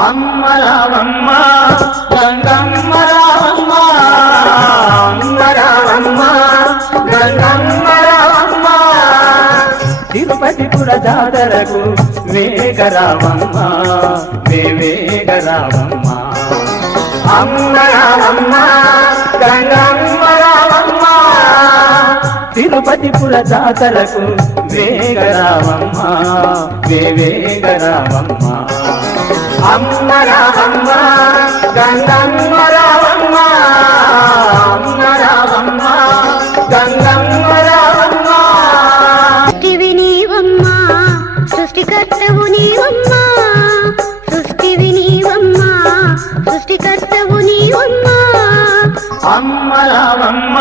అమ్మ రావమ్మ గంగమ్మ రావమ్మ అమ్మ రావమ్మ గంగమ్మ రావమ్మ తిరుపతిపుర జాతరకు వేగ రావమ్మ వేగ రావమ్మ అమ్మ రావమ్మ గంగమ్మ రావమ్మ తిరుపతిపుర జాతరకు వేగ రావమ్మ వేగ రావమ్మ అమ్మ రావమ్మ గంగమ్మ రావమ్మ అమ్మ రావమ్మ గంగమ్మ రావమ్మ సృష్టివి నీవమ్మ సృష్టికర్తవు నీవమ్మ సృష్టివి నీవమ్మ సృష్టికర్తవు నీవమ్మ అమ్మ రావమ్మ